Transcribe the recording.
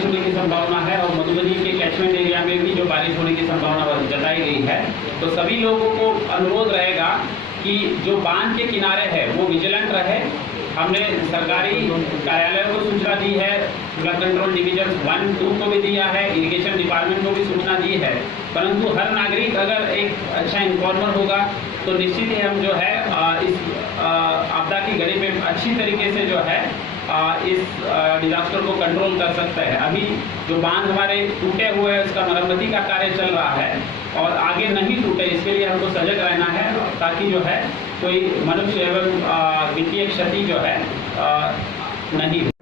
बारिश होने की संभावना है और मधुबनी के कैचमेंट एरिया में भी जो बारिश होने की संभावना जताई गई है। तो सभी लोगों को अनुरोध रहेगा कि जो बांध के किनारे है वो विजिलेंट रहे। हमने सरकारी कार्यालयों को सूचना दी है, फ्लड कंट्रोल डिवीजन 1, 2 को भी दिया है, इरिगेशन डिपार्टमेंट को भी सूचना दी है। परंतु हर नागरिक अगर एक अच्छा इन्फॉर्मर होगा तो निश्चित ही हम जो है इस आपदा की घड़ी में अच्छी तरीके से जो है इस डिजास्टर को कंट्रोल कर सकते हैं। अभी जो बांध हमारे टूटे हुए हैं उसका मरम्मती का कार्य चल रहा है और आगे नहीं टूटे इसके लिए हमको सजग रहना है ताकि जो है कोई मनुष्य एवं वित्तीय क्षति जो है नहीं हो।